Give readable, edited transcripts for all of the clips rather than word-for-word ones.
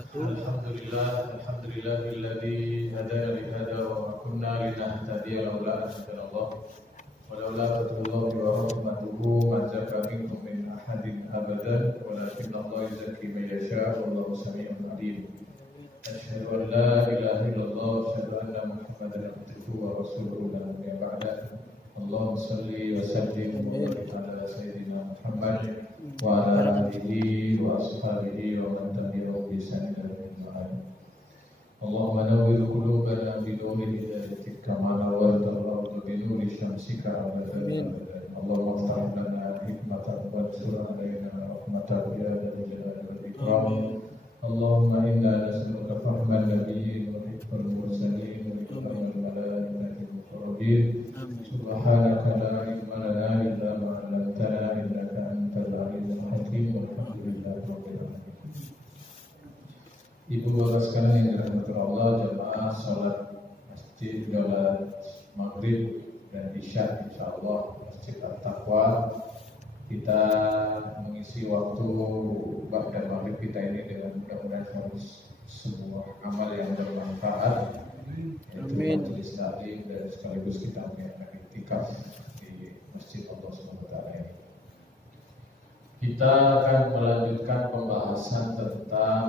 wabarakatuh. Alhamdulillahilladzi hadana li hada wa ma kunna linahtadiya laula an hadana Allah. Walaula fadlullahi wa rahmatuhu ma zaka minkum min ahadin abadan walakinna Allah yuzakki man yasha wallahu samii'un 'aliim. Asyhadu an la ilaha illallah wa asyhadu anna Muhammadan abduhu wa rasuluhu la nabiyya ba'dahu. Allahumma shalli wa sallim wa barik ala sayyidina Muhammad wa ala alihi wa ashabihi wa man tabi'ahum bi ihsan ila yaumil qiyamah. Allahumma nawwir qulubana bi nuri hidayatik kama nawwarta al-ardha bi nuri syamsika abadan. Allahumma iftah lana hikmatan wa ansur alaina rahmatan ya dzal jalali wal ikram. Allahumma inna nas'aluka fahman nabiyyin wa hifdzal mursalin wa ikramal malaikati muqarrabin. Subhanaka la ilma lana illa ma 'allamtana innaka antal alimul hakim. Walhamdulillahi rabbil alamin. Ibu bapak sekalian yang dirahmati Allah, jemaah salat Masjid Daulat Maghrib dan Isya insyaallah Masjid At-Taqwa, kita mengisi waktu ba'da maghrib kita ini dengan mudah-mudahan harus semua amal yang bermanfaat, yaitu majelis taklim dan sekaligus kita menjalankan iktikaf di Masjid Allah Subhanahu wa taala ini. Kita akan melanjutkan pembahasan tentang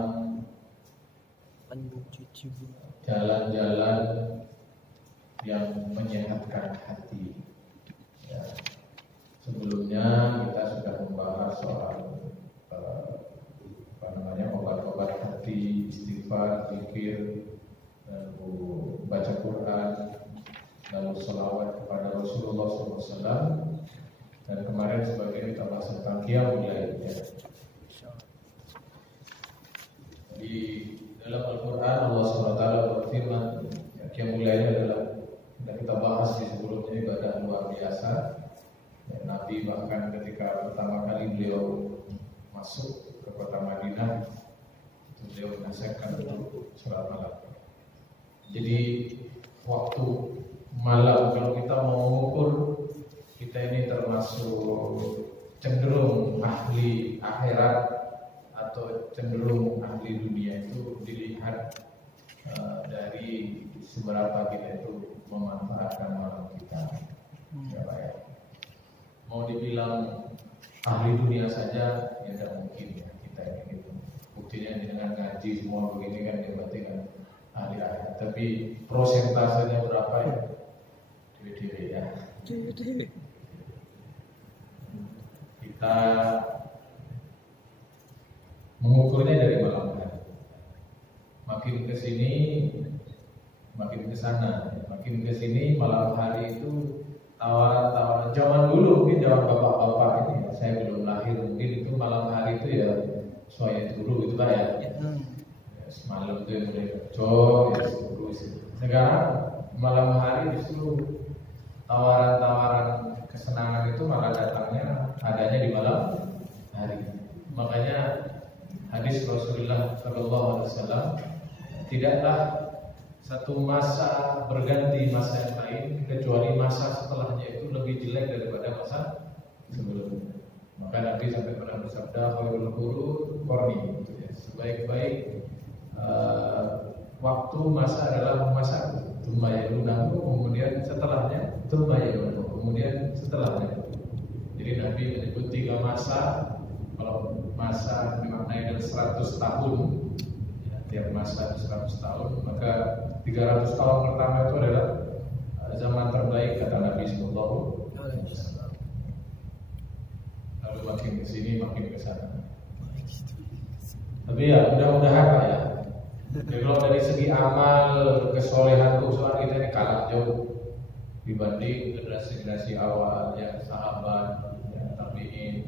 jalan-jalan yang menyehatkan hati. Ya. Sebelumnya kita sudah membahas soal obat-obat hati, istighfar, zikir, lalu baca Quran, lalu sholawat kepada Rasulullah SAW. Dan kemarin sebagian kita bahas tentang qiyamul lail. Di dalam Al-Quran Allah SWT berfirman, qiyamul lail adalah, sudah kita bahas di sebelumnya, ibadah luar biasa. Dan Nabi bahkan ketika pertama kali beliau masuk ke kota Madinah, itu beliau menasihatkan untuk sholat malam. Jadi waktu malam, kalau kita mau mengukur kita ini termasuk cenderung ahli akhirat atau cenderung ahli dunia, itu dilihat dari seberapa kita itu memanfaatkan malam kita. Ya Pak ya. Mau dibilang ahli dunia saja ya tidak mungkin ya kita ini gitu. Buktinya dengan ngaji semua begini kan ya berarti kan ahli akhirat. Tapi prosentasenya berapa ya? Dewe-dewe ya. Kita mengukurnya dari malam hari. Makin ke sini, makin ke sana. Makin ke sini malam hari itu tawaran-tawaran zaman dulu, mungkin zaman bapak-bapak ini ya, saya belum lahir, mungkin itu malam hari itu ya soya turu gitu Pak ya. Semalam itu yang mulai kerja ya turu. Sekarang malam hari justru tawaran-tawaran kesenangan itu malah datangnya adanya di malam hari. Makanya hadis Rasulullah SAW, tidaklah satu masa berganti masa yang lain kecuali masa setelahnya itu lebih jelek daripada masa sebelumnya. Maka Nabi sampai pernah bersabda, khairul qurun qarni, sebaik-baik waktu masa adalah masa tumayalunahu, kemudian setelahnya tumayalunahu, kemudian setelahnya. Jadi Nabi menyebut 3 masa. Kalau masa dimaknai dengan 100 tahun, ya, tiap masa 100 tahun, maka 300 tahun pertama itu adalah zaman terbaik kata Nabi Sallallahu Alaihi Wasallam. Lalu makin ke sini makin ke sana. Tapi ya mudah-mudahan Pak ya. Jadi kalau dari segi amal, kesolehan, keusuhan kita ini kalah jauh dibanding generasi-generasi awal yang sahabat, ya, tabi'in.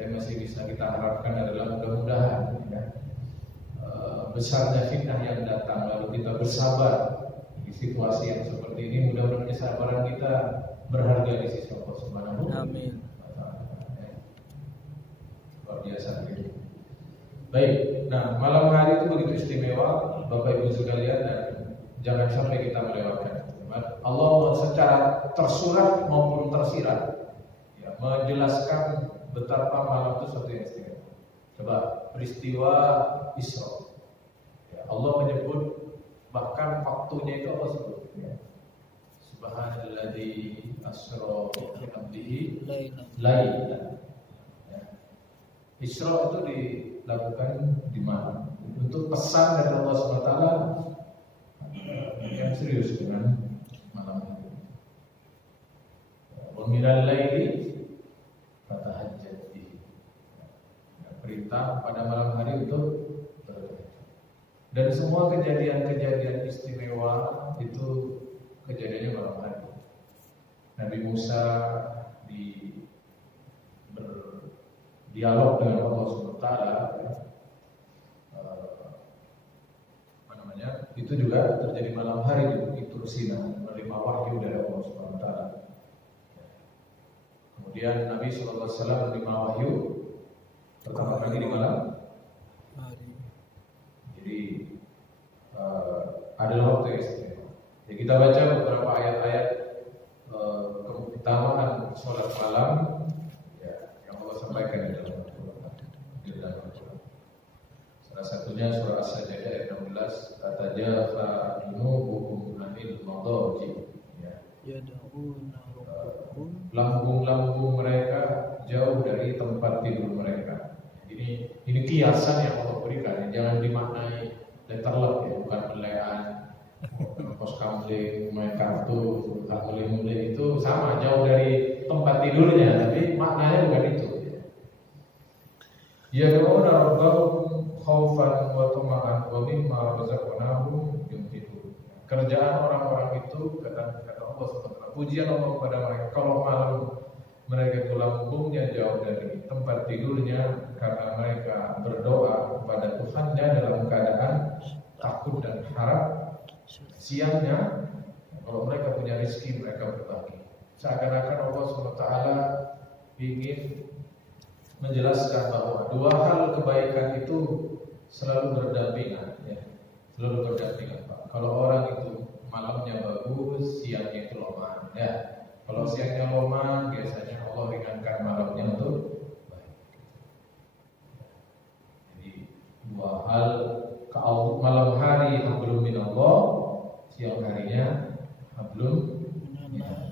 Saya masih bisa kita harapkan adalah mudah-mudahan ya, besarnya fitnah yang datang lalu kita bersabar di situasi yang seperti ini, mudah-mudahan kesabaran kita berharga di sisi Allah Subhanahu wa taala. Luar biasa gitu. Baik, nah malam hari itu begitu istimewa Bapak Ibu sekalian, dan jangan sampai kita melewatkan. Allah secara tersurat maupun tersirat ya, menjelaskan betapa malam itu sesuatu yang istimewa. Coba peristiwa Isra. Ya, Allah menyebut, bahkan waktunya itu Allah sebut. Ya. Subhanalladzi asra bi 'abdihi lailan. Ya. Isra itu dilakukan di malam untuk pesan dari Allah SWT yang serius dengan malam itu. Wa minal laili fatahajjat bihi. Perintah pada malam hari untuk bertahajud. Dan semua kejadian-kejadian istimewa itu kejadiannya malam hari. Nabi Musa berdialog dengan Allah SWT, itu juga terjadi malam hari di Tur Sina, menerima wahyu dari Allah SWT. Kemudian Nabi SAW menerima wahyu pertama kali di malam hari. Jadi adalah waktu yang istimewa. Jadi kita baca beberapa ayat-ayat keutamaan sholat malam ya, yang Allah sampaikan di dalam Al-Quran. Salah satunya surah As-Sajdah ayat 16, tatajafa junubuhum 'anil madaji. Lambung-lambung mereka jauh dari tempat tidur mereka. Ini kiasan yang Allah berikan. Jangan dimaknai letterlock ya, bukan belean, pos kamling, main kartu, tak mulai itu sama, jauh dari tempat tidurnya, tapi maknanya bukan itu. Ya doa rabbahum khaufan wa tama'an wa mimma razaqnahum yunfiqun. Kerjaan orang-orang itu kata Allah SWT, pujian Allah kepada mereka kalau malam mereka itu lambungnya jauh dari tempat tidurnya karena mereka berdoa kepada Tuhannya dalam keadaan takut dan harap. Siangnya kalau mereka punya rezeki mereka berbagi. Seakan-akan Allah SWT ingin menjelaskan bahwa dua hal kebaikan itu selalu berdampingan ya. Selalu berdampingan Pak. Kalau orang itu malamnya bagus, siangnya itu lemah ya. Kalau siangnya lemah, biasanya Allah ringankan malamnya untuk baik. Jadi dua hal, malam hari hablum minallah, siang harinya hablum minallah.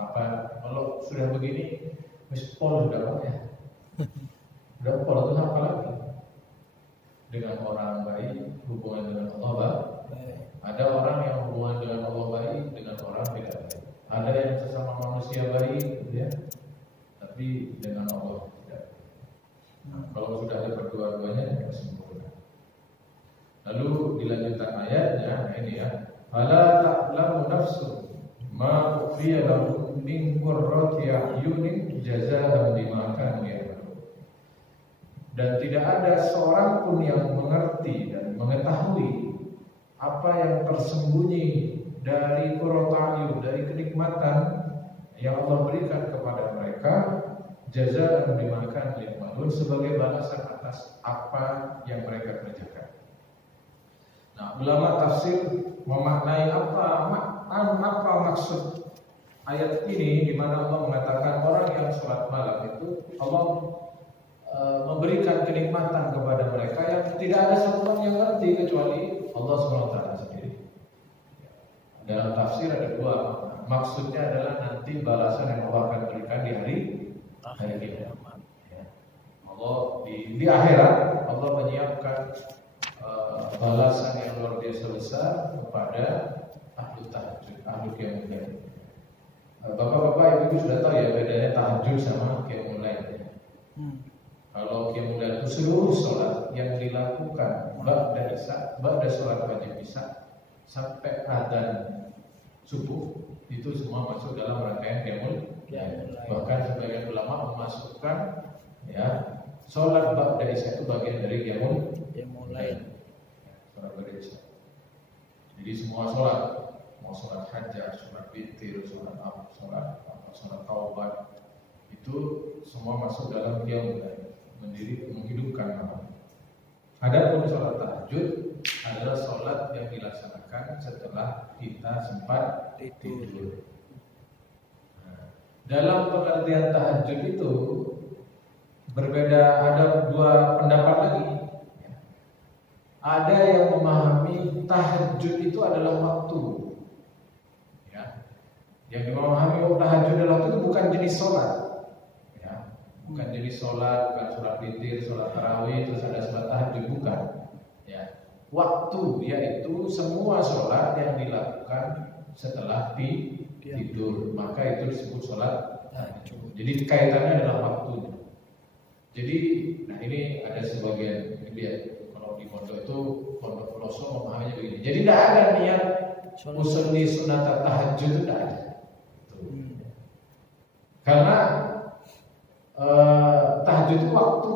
Apa kalau sudah begini, pol sudah apa ya? Sudah pol itu apa lagi? Dengan orang baik, hubungan dengan Allah baik. Ada orang yang hubungan dengan Allah baik, dengan orang tidak baik. Ada yang sesama manusia baik, ya, tapi dengan Allah tidak. Nah, kalau sudah ada kedua-duanya, ya sempurna. Lalu dilanjutkan ayatnya ini ya, fala ta'lamu nafsun ma ukhfiya lahum min qurrati a'yunin jazaa'an bima kanu ya'malun. Dan tidak ada seorang pun yang mengerti dan mengetahui apa yang tersembunyi dari qurratu a'yun, dari kenikmatan yang Allah berikan kepada mereka, jazaa'an bima kanu ya'malun, sebagai balasan atas apa yang mereka kerjakan. Nah, ulama tafsir memaknai apa maksud ayat ini, di mana Allah mengatakan orang yang sholat malam itu Allah memberikan kenikmatan kepada mereka yang tidak ada satupun yang ngerti kecuali Allah SWT sendiri. Dalam tafsir ada dua makna. Maksudnya adalah nanti balasan yang Allah akan berikan di hari kiamat. Allah di akhirat Allah menyiapkan balasan yang luar biasa besar kepada ahli tahajud, ahli qiyamul lail. Bapak-bapak, ibu sudah tahu ya bedanya tahajud sama qiyamul lail. Kalau qiyamul lail itu seluruh sholat yang dilakukan ba'da isya, ba'da sholat wajib isya sampai adzan subuh, itu semua masuk dalam rangkaian qiyamul lail. Bahkan sebagian ulama memasukkan ya sholat ba'da isya itu bagian dari qiyamul lail. Jadi semua sholat, mau sholat hajjah, sholat witir, sholat taubat, itu semua masuk dalam qiyamul lail, menghidupkan malam. Adapun sholat tahajud adalah sholat yang dilaksanakan setelah kita sempat tidur. Nah, dalam pengertian tahajud itu berbeda, ada dua pendapat lagi. Ada yang memahami tahajud itu adalah waktu. Ya. Yang memahami tahajud adalah waktu itu bukan jenis sholat. Ya. Bukan jenis sholat, bukan sholat witir, sholat tarawih, terus ada sholat tahajud, bukan. Ya. Waktu yaitu semua sholat yang dilakukan setelah tidur, maka itu disebut sholat tahajud. Jadi kaitannya adalah waktunya. Jadi, nah ini ada sebagian lihat kalau di pondok itu pondok pelosok memahaminya begini. Jadi tidak ada niat usulli sunat tahajud itu tidak ada. Karena tahajud itu waktu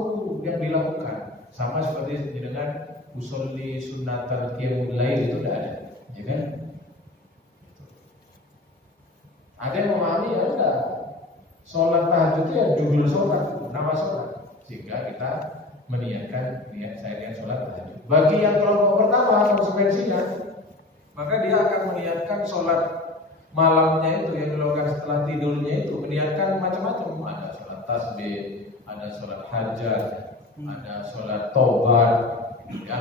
yang dilakukan, sama seperti dengan usulli sunat qiyamul lail itu tidak ada, ya kan? Ada yang memahami ya udah sholat tahajud itu ya judul sholat, nama sholat. Sehingga kita meniatkan saya niat sholat tahajud. Bagi yang kelompok pertama konsekuensinya, maka dia akan meniatkan sholat malamnya itu yang dilakukan setelah tidurnya itu, meniatkan macam-macam. Ada sholat tasbih, ada sholat hajat, ada sholat tobat, ya.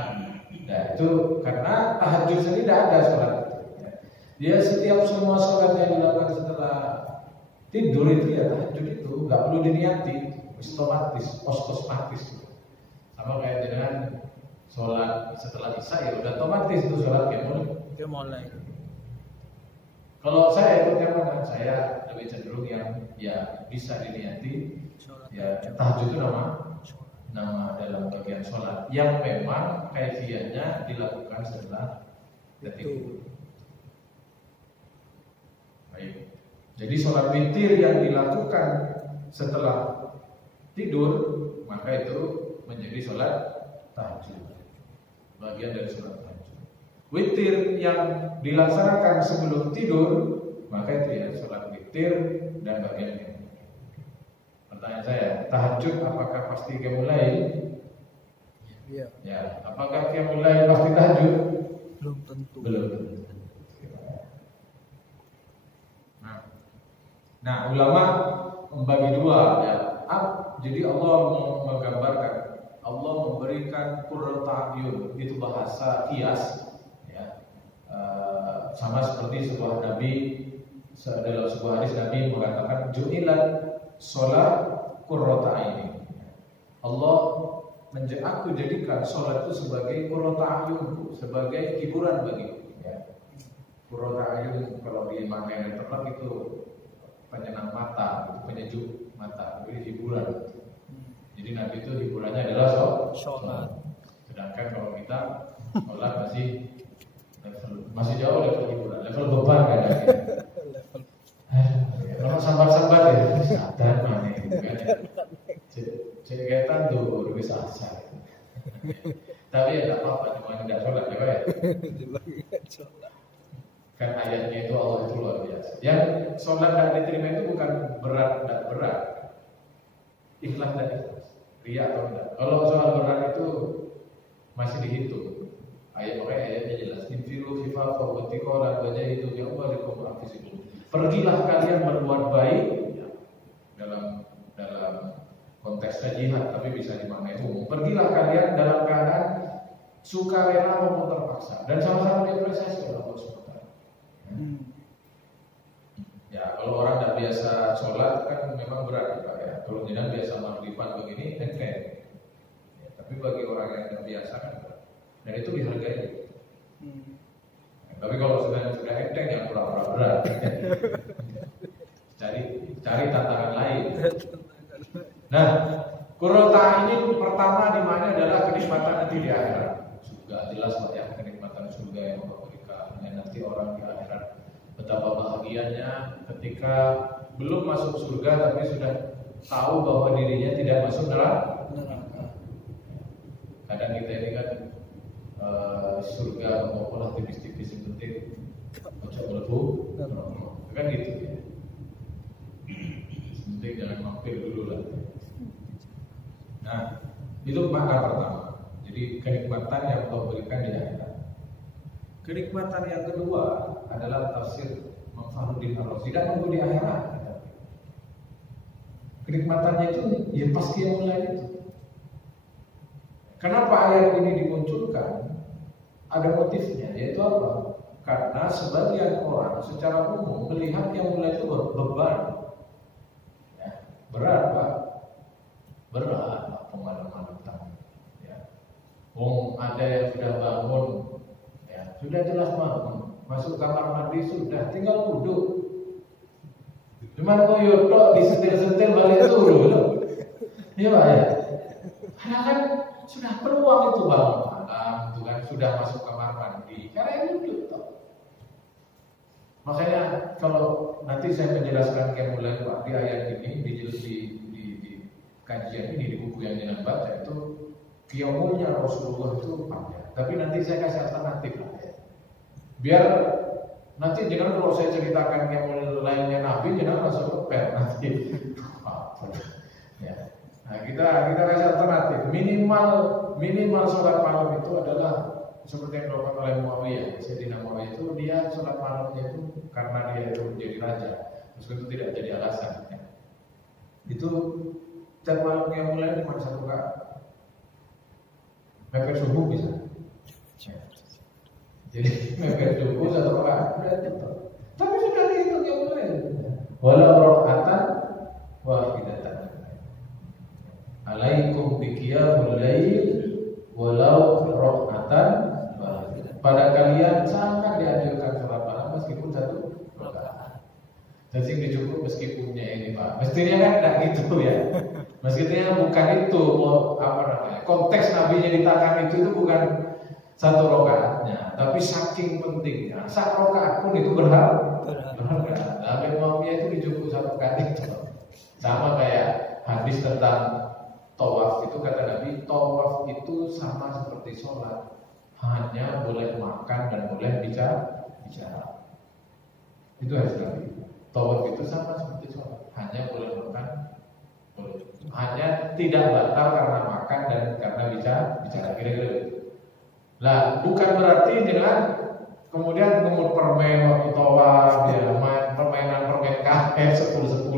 Nah itu karena tahajud sendiri tidak ada sholat. Dia setiap semua sholat yang dilakukan setelah tidur itu ya tahajud itu nggak perlu diniati. Otomatis, otomatis. Sama kayak dengan sholat setelah isya ya udah otomatis itu sholat mulai. Kalau saya ikut yang mana? Saya lebih cenderung yang ya bisa diniati. Ya tahajud itu nama dalam bagian sholat yang memang kaifiahnya dilakukan setelah tidur. Baik. Jadi sholat witir yang dilakukan setelah tidur, maka itu menjadi sholat tahajud, bagian dari sholat tahajud. Witir yang dilaksanakan sebelum tidur, maka itu ya sholat witir dan bagiannya. Pertanyaan saya, tahajud apakah pasti qiyamul lail? Iya. Ya, apakah qiyamul lail pasti tahajud? Belum tentu. Nah, ulama membagi dua ya. Jadi Allah menggambarkan, Allah memberikan qurratu a'yun, itu bahasa qiyas ya. Sama seperti sebuah nabi dalam sebuah hadis Nabi mengatakan ju'ilat sholat qurratu a'yun. Allah aku jadikan sholat itu sebagai qurratu a'yun, sebagai hiburan bagiku ya. Qurratu a'yun kalau di makna yang tepat itu penyenang mata, penyejuk mata, jadi hiburan. Jadi Nabi itu hiburannya adalah sholat. Sedangkan kalau kita sholat masih jauh level hiburan, level beban kan ya. Kalau sambat-sambat ya, sadar mana gitu kan. Ceketan tuh bisa asal. Tapi ya tak apa-apa, cuma tidak sholat ya Pak ya. Kan ayatnya itu Allah itu luar biasa. Yang sholat tidak diterima itu bukan berat, tidak berat. Ikhlas dan ikhlas, ria atau enggak. Kalau soal berat itu masih dihitung. Ayatnya jelas. Infiru khifafa wa thiqala wa jahidu bi amwalikum wa anfusikum. Pergilah kalian berbuat baik ya, dalam konteks jihad, tapi bisa dimaknai umum. Pergilah kalian dalam keadaan sukarela maupun terpaksa dan sama-sama diapresiasi oleh Allah SWT. Ya, kalau orang tidak biasa sholat kan memang berat Pak ya. Kalau tidak biasa maghriban begini enteng. Ya, tapi bagi orang yang tidak biasa kan berat. Dan itu dihargai. Tapi kalau sudah enteng yang pura-pura berat. cari tantangan lain. Nah, qurratu ini pertama dimana adalah kenikmatan nanti di akhirat. Surga jelas Pak ya, kenikmatan surga yang Allah berikan. Dan nanti orang di akhirat betapa bahagianya ketika belum masuk surga tapi sudah tahu bahwa dirinya tidak masuk neraka. Kadang kita ini kan surga mau tipis-tipis yang penting baca melebu, kan gitu ya. Penting jangan mampir dulu lah. Nah, itu makna pertama. Jadi kenikmatan yang Allah berikan di akhirat. Kenikmatan yang kedua adalah tafsir Fakhruddin Ar-Razi, tidak nunggu di akhirat. Kenikmatannya itu ya pasti yang mulai itu. Kenapa ayat ini dimunculkan? ada motifnya, yaitu apa? Karena sebagian orang secara umum melihat yang mulai itu beban, ya, berat Pak, berat Pak pengalaman utama. Ya. Ada yang sudah bangun, ya, sudah jelas bangun, masuk kamar mandi sudah, tinggal duduk. Cuman koyo tok disetir-setir balik turun. Iya Pak ya. Karena kan sudah peluang itu bangun malam, itu kan sudah masuk kamar mandi. Karena itu duduk toh. Makanya kalau nanti saya menjelaskan mulai Pak di ayat ini di kajian ini di buku yang jenengan baca itu qiyamulnya Rasulullah itu panjang. Tapi nanti saya kasih alternatif lah ya. Biar nanti jangan kalau saya ceritakan qiyamul lainnya Nabi jangan masuk ke nanti. Ya. Nah, kita kasih alternatif. Minimal sholat malam itu adalah seperti yang dilakukan oleh Muawiyah. Sayyidina Muawiyah itu dia sholat malamnya itu karena dia itu menjadi raja. Terus itu tidak jadi alasan. Ya. Itu setiap malam yang mulai cuma 1 rakaat. Mepet subuh bisa. Ya. Jadi mepet subuh 1 rakaat sudah itu. Tapi sudah dihitung yang mulai. Walau rakaatan wahidatan. Alaikum biqiyamul lail walau rakaatan wahidatan. Pada kalian sangat dianjurkan sholat malam meskipun 1 rakaat. Jadi dicukup meskipunnya ini Pak. Mestinya kan tidak gitu ya. Mestinya bukan itu apa namanya. Konteks nabinya ditakan itu bukan 1 rakaatnya, tapi saking pentingnya. 1 rakaat pun itu berharga. Nabi Muhammad itu dicukup 1 kali itu. Sama kayak hadis tentang tawaf itu kata Nabi, tawaf itu sama seperti sholat, hanya boleh makan dan boleh bicara. Itu hadis Nabi. Tawaf itu sama seperti sholat, hanya boleh makan, hanya tidak batal karena makan dan karena bicara. Kira-kira itu. Lah, bukan berarti dengan kemudian ngemut permen waktu tawaf, ya, main permen karet 10-10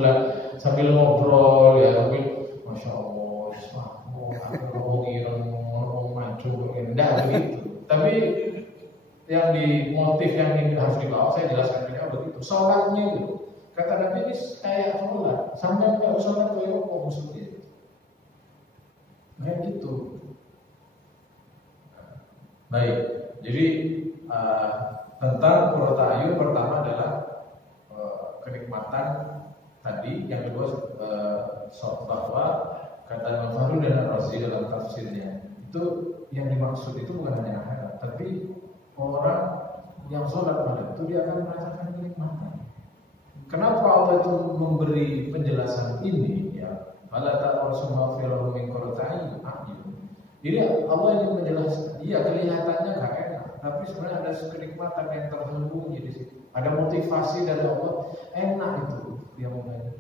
sambil ngobrol, ya, sambil masya Allah. Tidak begitu. Tapi yang di motif yang ini harus dibawa, saya jelaskan ini begitu. Sholatnya itu, kata Nabi ini kayak sholat, sampai nggak sholat kayak kok musuhnya. Nah gitu. Baik, jadi tentang Qurratu pertama adalah kenikmatan tadi, yang kedua bahwa kata Imam Fahru dan Ar-Razi dalam tafsirnya itu yang dimaksud itu bukan hanya akhirat, tapi orang yang sholat malam itu dia akan merasakan kenikmatan. Kenapa Allah itu memberi penjelasan ini? Ya, Allah Ta'ala Subhanahu min qurrati a'yun. Jadi Allah ingin menjelaskan, iya kelihatannya nggak enak, tapi sebenarnya ada kenikmatan yang tersembunyi di situ. Ada motivasi dari Allah, enak itu dia mulai.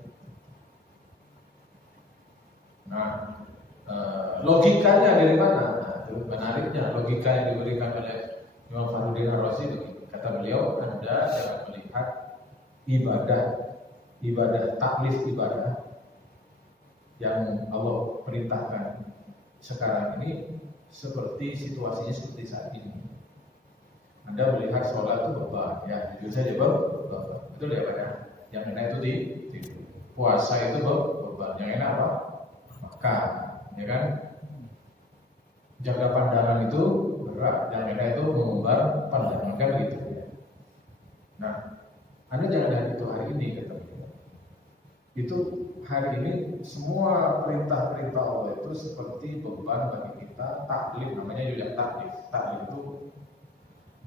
Nah, logikanya dari mana? Nah, menariknya logika yang diberikan oleh Imam Fahruddin Ar-Razi itu, kata beliau, Anda jangan melihat ibadah taklif ibadah yang Allah perintahkan sekarang ini seperti situasinya seperti saat ini. Anda melihat sholat itu beban, ya jujur saja beban, betul ya Pak ya? Yang enak itu di puasa itu beban, yang enak apa? Makan, ya kan? Jaga pandangan itu berat, yang enak itu mengumbar pandangan kan gitu ya. Nah, Anda jangan lihat itu hari ini kata beliau. Itu hari ini semua perintah-perintah Allah itu seperti beban bagi kita. Taklif namanya juga taklif. Taklif itu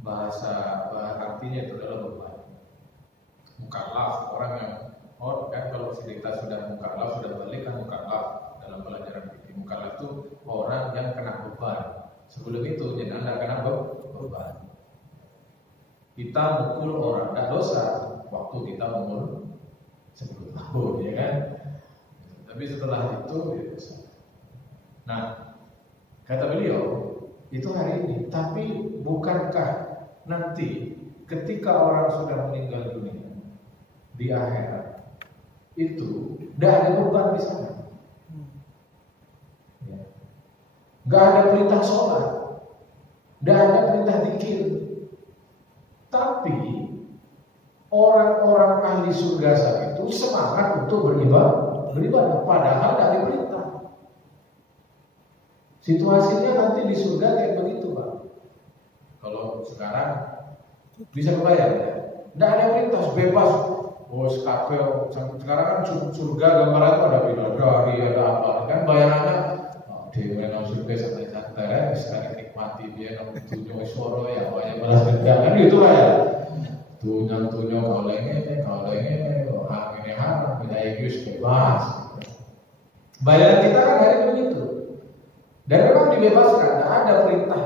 bahasa artinya itu adalah beban. Mukallaf, orang yang kan kalau kita sudah mukallaf sudah balik kan mukallaf dalam pelajaran fikih. Mukallaf itu orang yang kena beban. Sebelum itu jangan Anda kena beban. Kita mukul orang tak dosa waktu kita umur 10 tahun, ya kan? Tapi setelah itu ya dosa. Nah, kata beliau itu hari ini. Tapi bukankah nanti ketika orang sudah meninggal dunia di akhirat itu tidak ada beban di sana, ya. Nggak ada perintah sholat, Tidak ada perintah zikir. Tapi orang-orang ahli surga saat itu semangat untuk beribadah, padahal tidak diperintah. Situasinya nanti di surga kayak begitu, Pak. Kalau sekarang bisa kebayang ya? Tidak ada perintah, bebas. Bos kafe sekarang kan surga gambaran itu ada bidadari, ada apa kan bayangannya di mana surga santai-santai bisa dinikmati dia nang tunjuk suara ya banyak balas dendam kan gitu lah ya. Tunjuk kalau ini ini haram kita egois bebas. Bayangan kita kan hari begitu. Dan memang dibebaskan, tidak ada perintah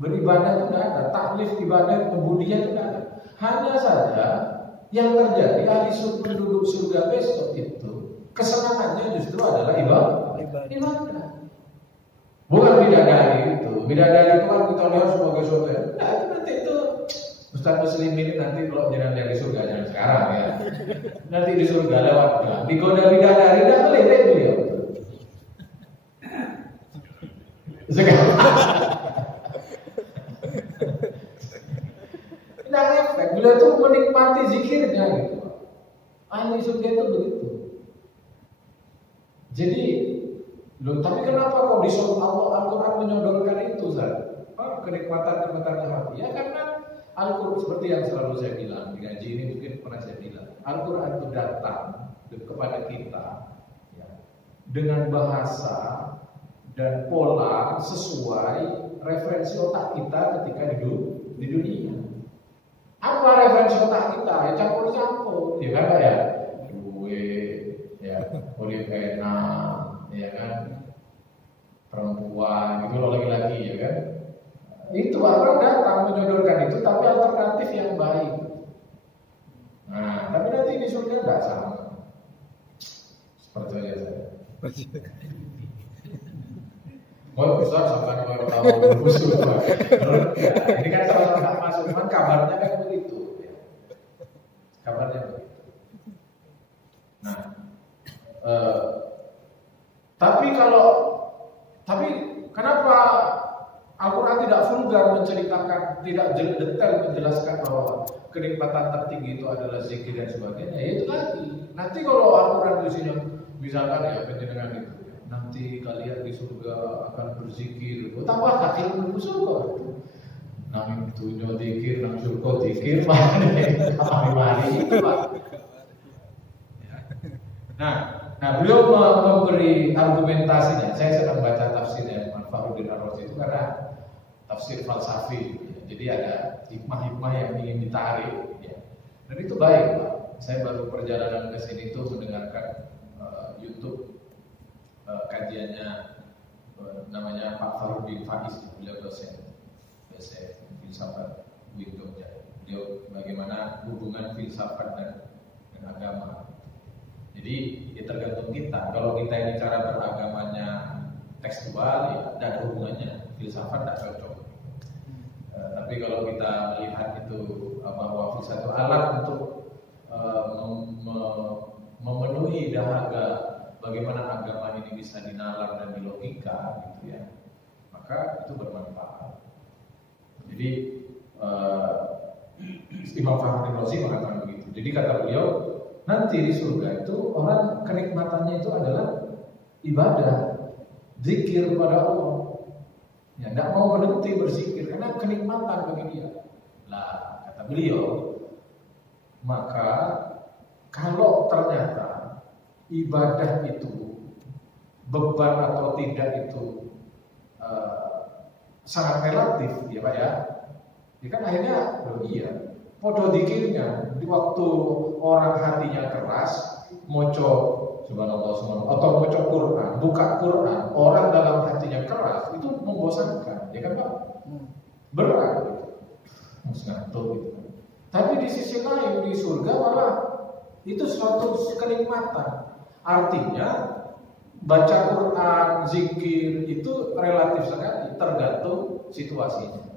beribadah itu tidak ada, taklif ibadah kemudian tidak ada. Hanya saja yang terjadi ahli penduduk surga besok itu kesenangannya justru adalah ibadah. Bukan bidadari itu. Bidadari itu kan kita lihat sebagai sesuatu yang nanti itu Ustaz Muslim ini nanti kalau jangan lihat di surga jangan sekarang ya. Nanti di surga lewat digoda bidadari dan meledek beliau. Sekarang nah efek, beliau itu menikmati zikirnya gitu. Ahli surga itu begitu. Jadi, tapi kenapa kok di Al-Quran menyodorkan itu, Zat? Kenikmatan hati. Ya karena Al-Quran seperti yang selalu saya bilang di ngaji ini mungkin pernah saya bilang, Al-Quran itu datang kepada kita ya, dengan bahasa dan pola sesuai referensi otak kita ketika di dunia. Apa referensi otak kita? Ya campur-campur, ya kan ya? Duit, ya olivena, ya kan? Perempuan, gitu loh lagi-lagi, ya kan? Itu apa datang menyodorkan itu, tapi alternatif yang baik. Nah, tapi nanti di surga nggak sama. Percaya saya. Oh, bisa sampai kalau tahu musuh. Ini kan sama-sama nggak masuk, cuman kabarnya kan begitu. Ya. Kabarnya begitu. Nah, tapi kenapa Al-Quran tidak vulgar menceritakan, tidak detail menjelaskan bahwa kenikmatan tertinggi itu adalah zikir dan sebagainya? Ya itu lagi. Nanti kalau Al-Quran di sini misalkan ya penjenengan itu. Nanti kalian di surga akan berzikir. Tambah kaki menuju surga. Nang tunjuk zikir, nang surga zikir, mari itu Pak. Nah, beliau memberi argumentasinya. Saya sedang baca tafsirnya Imam Fakhruddin Ar-Razi itu karena tafsir falsafi. Jadi ada hikmah-hikmah yang ingin ditarik. Ya. Dan itu baik Pak. Saya baru perjalanan ke sini tuh mendengarkan YouTube. Kajiannya namanya Pak Fakhruddin Faiz, beliau dosen filsafat UIN Jogja. Beliau bagaimana hubungan filsafat dan agama. Jadi ya tergantung kita. Kalau kita ini cara beragamanya tekstual, ya tidak ada hubungannya. Filsafat tidak cocok. Tapi kalau kita melihat itu bahwa filsafat itu alat untuk memenuhi dahaga bagaimana agama ini bisa dinalar dan dilogika gitu ya, maka itu bermanfaat. Jadi Imam Fakhruddin Razi mengatakan begitu. Jadi kata beliau, nanti di surga itu orang kenikmatannya itu adalah ibadah, zikir kepada Allah. Ya, tidak mau berhenti berzikir karena kenikmatan bagi dia. Lah kata beliau, maka kalau ternyata ibadah itu beban atau tidak itu sangat relatif ya Pak ya. Ya kan akhirnya iya podo dikirnya di waktu orang hatinya keras moco subhanallah atau moco Quran, buka Quran, orang dalam hatinya keras itu membosankan ya kan Pak. Berat gitu. Ngantuk gitu. Tapi di sisi lain di surga malah itu suatu kenikmatan. Artinya baca Quran, zikir itu relatif sekali, tergantung situasinya.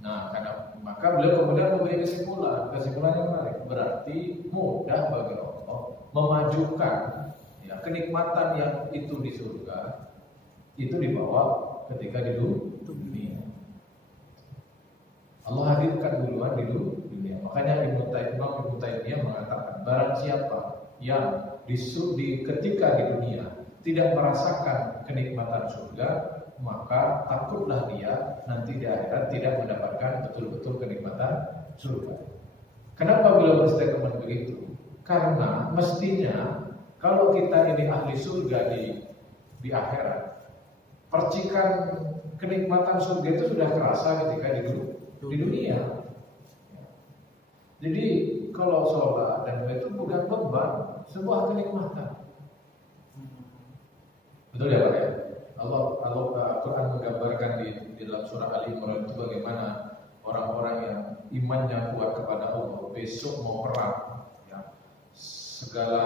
Nah, maka beliau kemudian memberi kesimpulannya menarik. Berarti mudah bagi Allah memajukan ya, kenikmatan yang itu di surga itu dibawa ketika di dunia. diberikan duluan di dunia. Makanya Ibnu Taimiyah mengatakan, barang siapa yang ketika di dunia tidak merasakan kenikmatan surga, maka takutlah dia nanti di akhirat tidak mendapatkan betul-betul kenikmatan surga. Kenapa beliau berstatement begitu? Karena mestinya kalau kita ini ahli surga di akhirat, percikan kenikmatan surga itu sudah terasa ketika di dunia. Jadi kalau sholat dan itu bukan beban, sebuah kenikmatan. Betul ya Pak ya? Allah Quran menggambarkan di dalam surah Ali Imran itu bagaimana orang-orang yang imannya kuat kepada Allah besok mau perang, ya, segala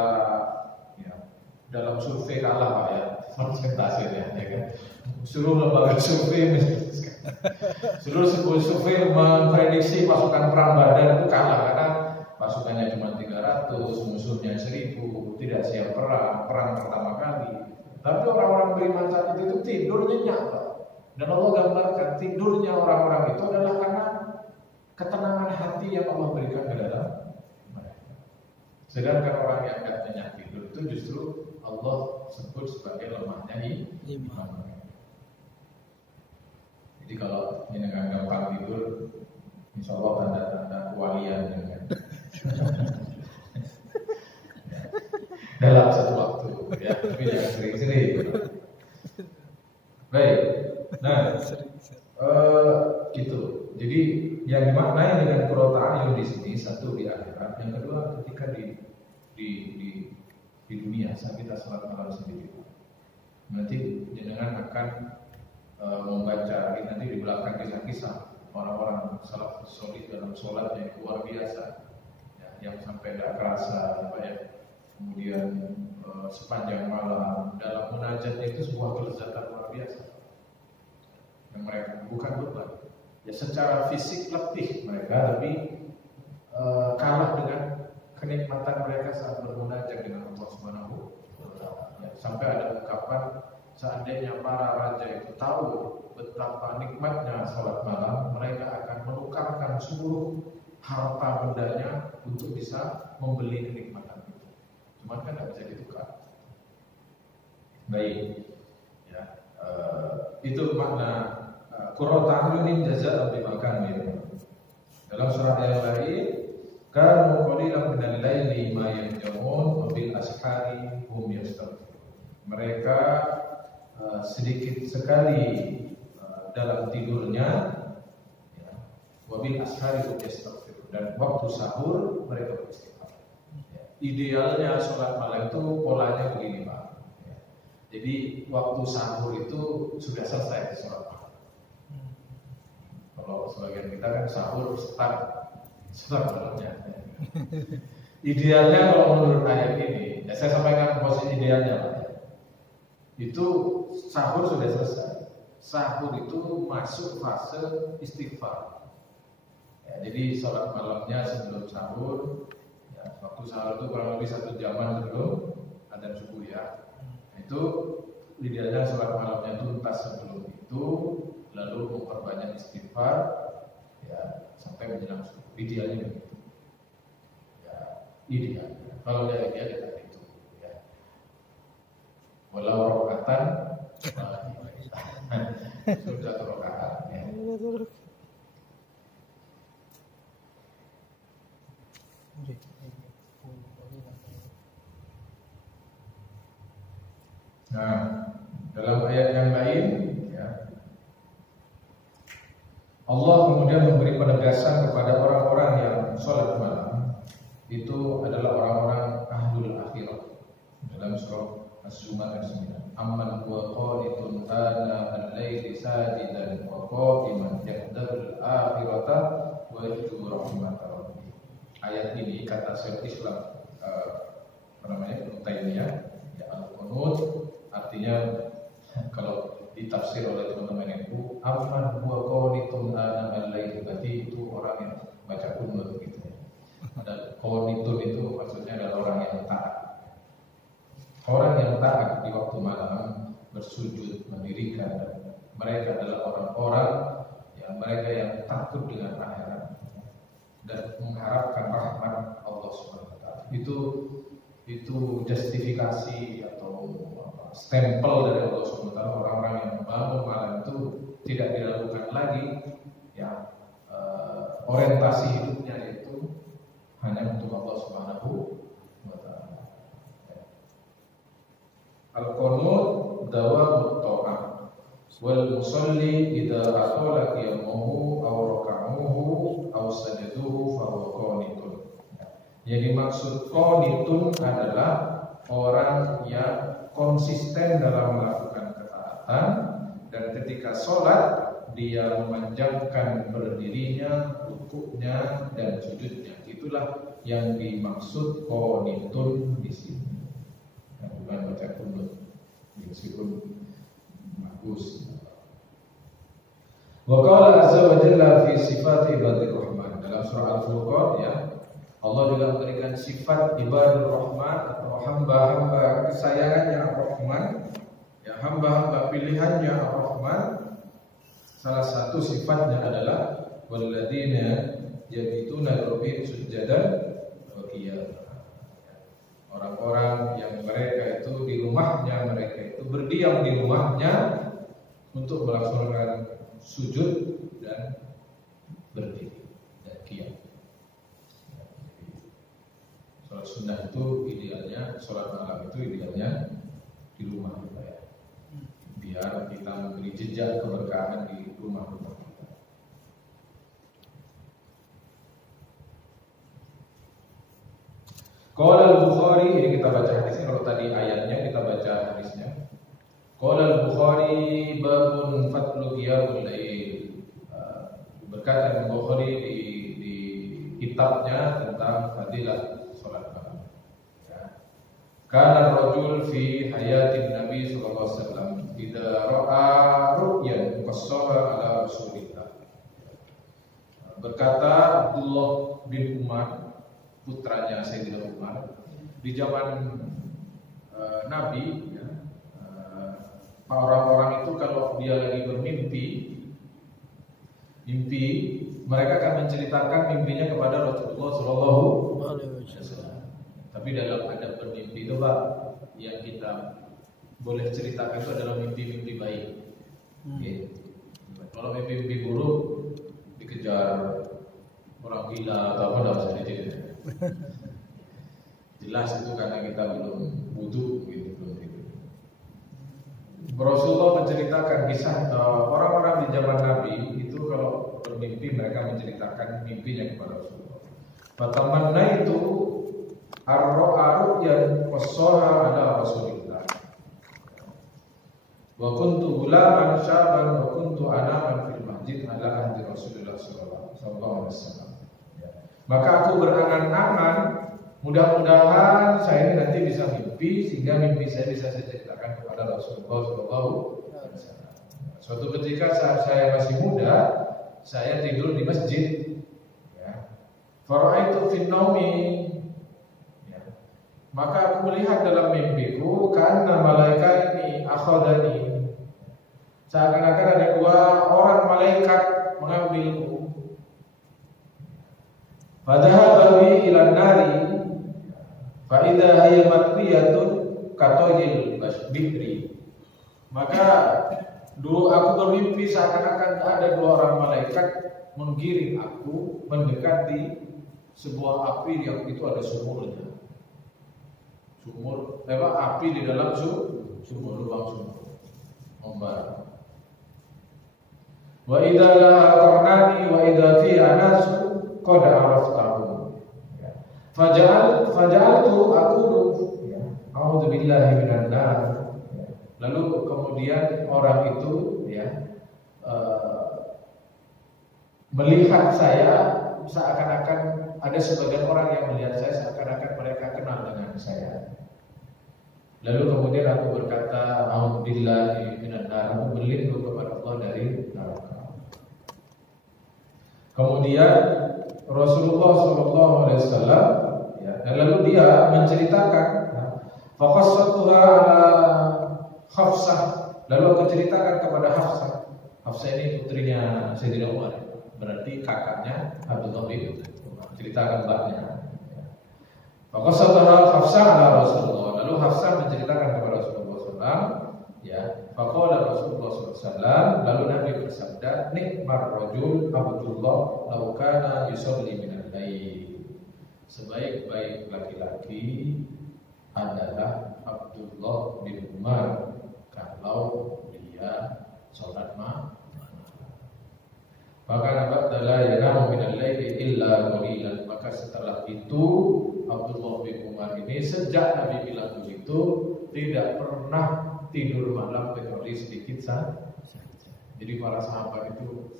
ya, dalam survei kalah Pak ya, persentasenya ya kan. Seluruh lembaga survei memprediksi pasukan perang Badar itu kalah karena pasukannya cuma 300, musuhnya 1000, tidak siap perang pertama kali. Tapi orang-orang beriman saat itu tidur nyenyak, Pak. Dan Allah gambarkan tidurnya orang-orang itu adalah karena ketenangan hati yang Allah berikan ke dalam mereka. Sedangkan orang yang tidak nyenyak tidur itu justru Allah sebut sebagai lemahnya iman. Jadi kalau ini nggak gampang tidur, insya Allah tanda-tanda kewalian ya. Dalam satu waktu ya, tapi jangan sering-sering. Baik, nah gitu. Jadi yang dimaknai dengan qurrata ayun di sini, satu di akhirat, yang kedua ketika di dunia saat kita salat malam sendiri. Nanti jenengan akan membaca nanti di belakang kisah-kisah orang-orang salafus salih dalam sholat yang luar biasa, ya, yang sampai tidak kerasa, ya. Kemudian sepanjang malam dalam munajatnya itu sebuah kelezatan luar biasa yang mereka bukan beban. Ya secara fisik letih mereka, tapi kalah dengan kenikmatan mereka saat bermunajat dengan Allah Subhanahu wa Ta'ala. Ya, sampai ada ungkapan seandainya para raja itu tahu betapa nikmatnya sholat malam, mereka akan menukarkan seluruh harta bendanya untuk bisa membeli kenikmatan itu. Cuman kan tidak bisa ditukar. Baik, ya, itu makna qurrata ayunin jazaa'an bima kanu ya'malun. Dalam surah yang lain, kanu qalilan minal laili ma yahjaun wa bil ashari hum yastaghfirun. Mereka sedikit sekali dalam tidurnya, ya, wa bil ashari hum yastaghfirun, dan waktu sahur mereka beristighfar. Ya, idealnya sholat malam itu polanya begini Pak. Ya, jadi waktu sahur itu sudah selesai sholat malam. Kalau sebagian kita kan sahur start malamnya. Idealnya kalau menurut ayat ini, ya saya sampaikan posisi idealnya Pak. Itu sahur sudah selesai. Sahur itu masuk fase istighfar. Ya, jadi sholat malamnya sebelum sahur, ya, waktu sahur itu kurang lebih 1 jaman sebelum adzan subuh ya. Itu idealnya sholat malamnya tuntas sebelum itu, lalu memperbanyak istighfar, ya, sampai menjelang subuh. Idealnya begitu. Ya, idealnya. Kalau dari dia kita itu, ya. Walau rokatan, sudah rokaat. Ya. Nah, dalam ayat yang lain, ya, Allah kemudian memberi penegasan kepada orang-orang yang sholat malam itu adalah orang-orang ahlul akhirah. Dalam surah Az-Zumar ayat 9, amman huwa qanitun ana al-laili sajidan wa qa'iman yahdharul akhirata wa yarju rahmata rabbih. Ayat ini kata Syekh Islam Ibnu Taimiyah, ya, al-qunut artinya kalau ditafsir oleh teman-teman itu, amman huwa qanitun ana al-laili, berarti itu orang yang baca qunut gitu ya. Dan qanitun itu maksudnya adalah orang yang taat. Orang yang taat di waktu malam bersujud, mendirikan, mereka adalah orang-orang yang mereka yang takut dengan akhirat. mengharapkan rahmat Allah Subhanahu wa taala. Itu justifikasi atau stempel dari Allah Subhanahu wa taala. Orang-orang yang membangun malam itu tidak diragukan lagi ya, orientasi hidupnya itu hanya untuk Allah Subhanahu wa taala. Al-qunut dawamut ta'ah wal musalli idza aqala qiyamuhu aw raka'uhu aw sajaduhu fa huwa qanitun. Jadi maksud qanitun adalah orang yang konsisten dalam melakukan ketaatan dan ketika sholat dia memanjangkan berdirinya, rukuknya dan sujudnya. Itulah yang dimaksud qanitun di sini. Bukan baca kunut, meskipun bagus. Wa qala azza wa jalla fi sifat ibadir rahman, dalam surah Al-Furqan ya, Allah juga memberikan sifat ibadur rahman atau hamba-hamba kesayangannya Ar-Rahman, ya hamba-hamba pilihannya Ar-Rahman. Salah satu sifatnya adalah walladzina yabituna rabbihim sujadan wa qiyama. Orang-orang yang mereka itu di rumahnya, mereka itu berdiam di rumahnya untuk melaksanakan sujud dan berdiri dan qiyam. Sholat sunnah itu idealnya, sholat malam itu idealnya di rumah kita ya, biar kita memberi jejak keberkahan di rumah-rumah kita. Qala al-Bukhari, ini kita baca hadisnya. Kalau tadi ayatnya kita baca hadisnya. Qala al-Bukhari babun fadlu qiyamul lail. Berkata Al-Bukhari di kitabnya tentang fadilah salat malam. Ya. Kana rajul fi hayatin Nabi sallallahu alaihi wasallam idza ra'a ru'yan qassara ala Rasulillah. Berkata Abdullah bin Umar, putranya Sayyidina Umar, di zaman Nabi ya, orang-orang itu kalau dia lagi bermimpi, mereka akan menceritakan mimpinya kepada Rasulullah Shallallahu Alaihi Wasallam. Tapi dalam adab bermimpi itu Pak, yang kita boleh ceritakan itu adalah mimpi-mimpi baik. Okay. Kalau mimpi-mimpi buruk dikejar orang gila atau apa enggak usah diceritain. Jelas itu karena kita belum butuh gitu. Rasulullah menceritakan kisah orang-orang di zaman Nabi itu kalau bermimpi mereka menceritakan mimpinya kepada Rasulullah. Fatamanna itu ar-ra'u yang qassara ala Rasulillah. Wa kuntu gulaman syaban wa kuntu anaman fil masjid ala ahdi Rasulullah sallallahu alaihi wasallam. Maka aku berangan-angan, mudah-mudahan saya ini nanti bisa mimpi sehingga mimpi saya bisa saya ceritakan kepada Rasulullah SAW. Suatu ketika saat saya masih muda, saya tidur di masjid. Faraitu fin naumi. Maka aku melihat dalam mimpiku karena malaikat ini akhadani. Seakan-akan ada dua orang malaikat mengambilku. Fadhahaba bi ila nari fa idza hiya matwiyatun katojil bihri. Maka dulu aku bermimpi seakan-akan ada dua orang malaikat menggiring aku mendekati sebuah api yang itu ada sumurnya. Api di dalam sumur, lubang sumur membara. Wa idza laha qarnani wa idza fi anasu qad araftahu. Faja'altu aqulu a'udzu billahi minan nar. Lalu kemudian orang itu melihat saya seakan-akan ada sebagian orang yang melihat saya seakan-akan mereka kenal dengan saya. Lalu kemudian aku berkata a'udzu billahi minan nar, aku berlindung kepada Allah dari neraka. Kemudian Rasulullah SAW dan lalu dia menceritakan faqassatuha ala Hafsah, lalu aku ceritakan kepada Hafsah. Hafsah ini putrinya Sayyidina Umar, berarti kakaknya Abdullah bin Umar, ceritakan mbaknya. Faqasataha Hafsah ala Rasulullah, lalu Hafsah menceritakan kepada Rasulullah SAW, ya. Faqala Rasulullah SAW, lalu Nabi bersabda, nikmar rajul Abdullah law kana yusalli minal lail. Sebaik-baik laki-laki adalah Abdullah bin Umar kalau dia sholat malam. Maka nabadala yanamu minal laili illa qalilan. Maka setelah itu Abdullah bin Umar ini sejak Nabi bilang begitu tidak pernah tidur malam kecuali sedikit saja. Jadi para sahabat itu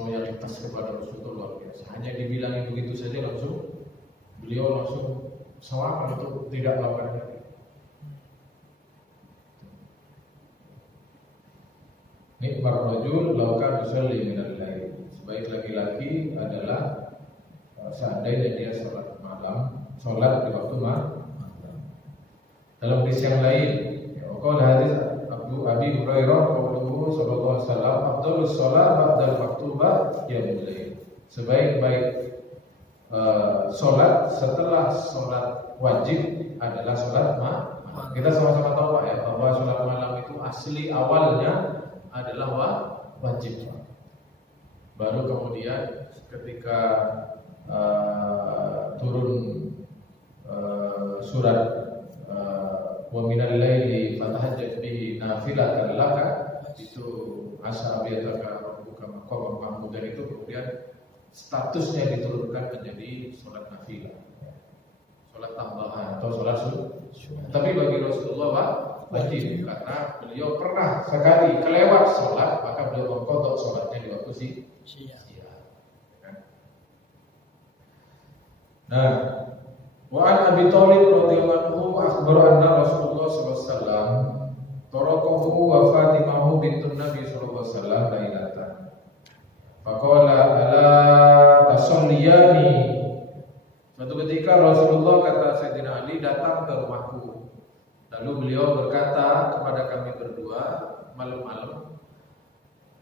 loyalitas kepada Rasulullah luar biasa. Hanya dibilangin begitu saja langsung beliau langsung sawakan untuk tidak melakukan lagi. Nikmar rajul laukan yusalli minal lail. Sebaik laki-laki adalah seandainya dia sholat malam, sholat di waktu malam. Dalam hadis yang lain, qala hadis Abi Hurairah qauluhu sallallahu alaihi wasallam, afdhalus shalat ba'dal maktubah qiyamul lail. Sebaik-baik sholat setelah sholat wajib adalah sholat malam. Kita sama-sama tahu Pak ya, bahwa sholat malam itu asli awalnya adalah wajib. Baru kemudian ketika turun surat wa minal laili fatahajjat bihi nafilatan laka, itu asa abiyataka rabbuka maqaman mahmudan, itu kemudian statusnya diturunkan menjadi sholat nafilah, sholat tambahan atau sholat sunnah. Tapi bagi Rasulullah wajib, karena beliau pernah sekali kelewat sholat, maka beliau mengqadha sholatnya di waktu siang. Nah, wa an Abi Thalib radhiyallahu anhu akhbara anna Rasulullah sallallahu alaihi wasallam tarakahu wa Fatimah bintun Nabi sallallahu alaihi wasallam lailatan. Faqala ala tasalliyani. Suatu ketika Rasulullah, kata Sayyidina Ali, datang ke rumahku. Lalu beliau berkata kepada kami berdua malam-malam,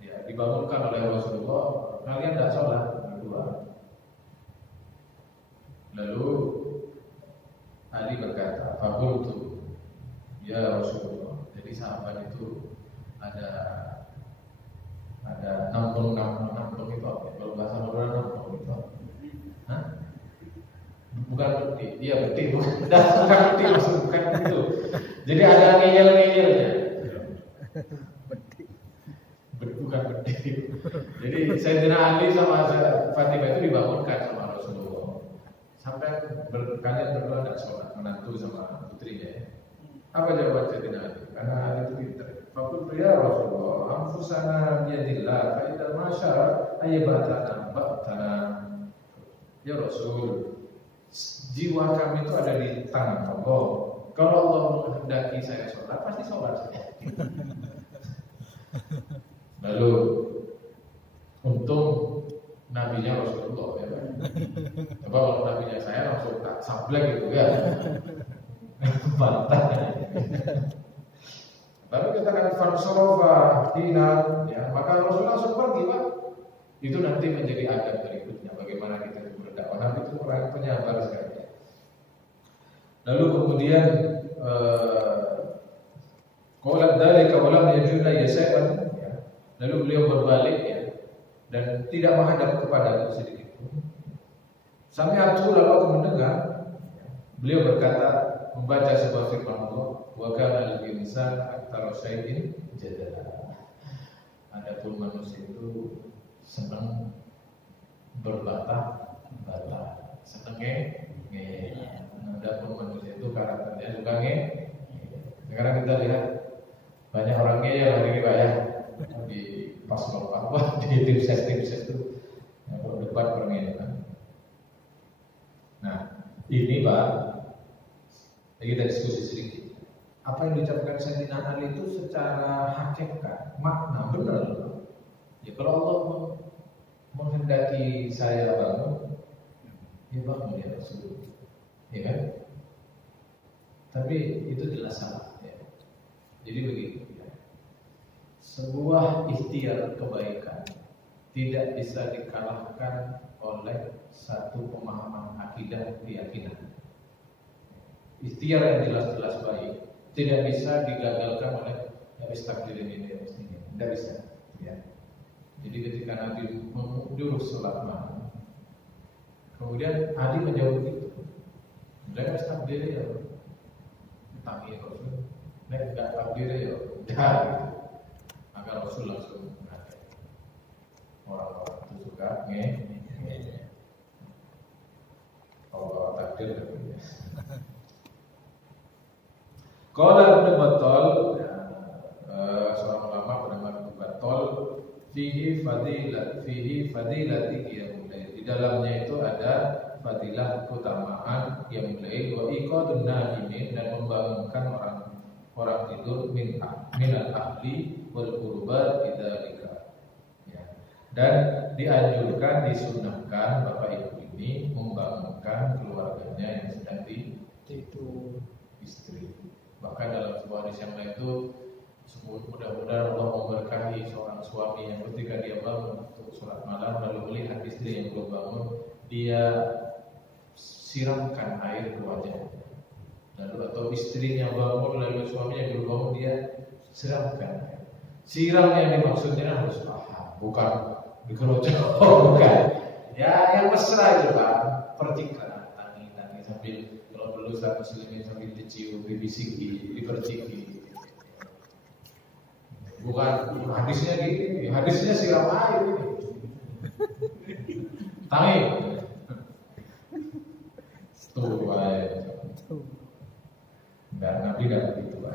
ya, dibangunkan oleh Rasulullah, kalian tidak sholat berdua. Lalu Ali berkata, faqultu ya Rasulullah. Jadi sahabat itu ada nampung itu apa? Kalau bahasa Madura nampung itu apa? Hah? Bukan peti, iya peti, bukan peti, maksud bukan itu. Jadi ada ngeyel-ngeyelnya. Bukan peti. Jadi Sayyidina Ali sama Fatimah itu dibangunkan sama Rasulullah. Sampai kalian berdua tidak sholat, menantu sama putrinya ya. Apa jawaban Sayyidina Ali? Karena Ali itu pintar. Faqultu ya Rasulullah, anfusana biyadillah, fa idza ma syaa ayyabatana ba'tana. Ya Rasul, jiwa kami itu ada di tangan Allah. Kalau Allah menghendaki saya sholat, pasti sholat saya. Lalu untung nabinya Rasulullah ya kan. Coba kalau nabinya saya langsung tak sablek gitu ya. Bantah. Lalu kita akan fansorofa dinan, ya, maka Rasulullah langsung pergi Pak. Itu nanti menjadi adab berikutnya, bagaimana kita berdakwah. Nabi itu orang penyabar sekali. Lalu kemudian qalat dzalika wa lam yajuna yasaiban, ya. Lalu beliau berbalik ya, dan tidak menghadap kepada sedikit pun. Sami'atu, lalu aku mendengar, ya. Beliau berkata, membaca sebuah firman Allah, wa kana al-insan aktsara syai'in jadala. Adapun manusia itu senang berbantah-bantah, senang ngeyel. Adapun manusia itu karakternya suka ngeyel. Sekarang kita lihat banyak orang ngeyel hari ini Pak ya, di paslon apa, di tim ses itu yang berdebat pengeyelan. Nah ini Pak, kita diskusi sedikit. Apa yang diucapkan Sayyidina Ali itu secara hakikat, makna benar. Ya kalau Allah menghendaki saya bangun, ya bangun ya Rasul, ya kan? Tapi itu jelas salah. Ya. Jadi begini, ya. Sebuah ikhtiar kebaikan tidak bisa dikalahkan oleh satu pemahaman akidah keyakinan. Ikhtiar yang jelas-jelas baik tidak bisa digagalkan oleh takdirin ini, tidak bisa. Ya. Jadi ketika Nabi menyuruh sholat malam, kemudian Ali menjawab itu, mereka takdir ya, tangi Rasul, mereka tidak takdir ya, dah. Maka Rasul langsung mengatakan, orang-orang itu suka kalau takdir ya. Qala Ibnu Battal, seorang ulama bernama Ibnu Battal, fihi fadilati qiyamul lail. Di dalamnya itu ada fadilah keutamaan qiyamul lail wa iqadun na'imin, dan membangunkan orang tidur minal ahli wal qurbat bidzalika. Ya. Dan dianjurkan, disunahkan Bapak Ibu ini membangunkan keluarganya yang sedang tidur, istri. Bahkan dalam sebuah hadis yang lain itu, mudah-mudahan Allah memberkahi seorang suami yang ketika dia bangun untuk sholat malam lalu melihat istri yang belum bangun, dia siramkan air ke wajahnya. Lalu atau istrinya bangun lalu suaminya belum bangun, dia siramkan air. Siram yang dimaksudnya harus paham, bukan dikerocok, bukan. Ya yang mesra itu Pak, percikan, tangi sambil kalau perlu saat muslimin sambil dicium, dibisiki, diperciki. Bukan hadisnya gini, hadisnya siram air ini. Tangi. Tuh air. Dan Nabi tidak begitu Pak.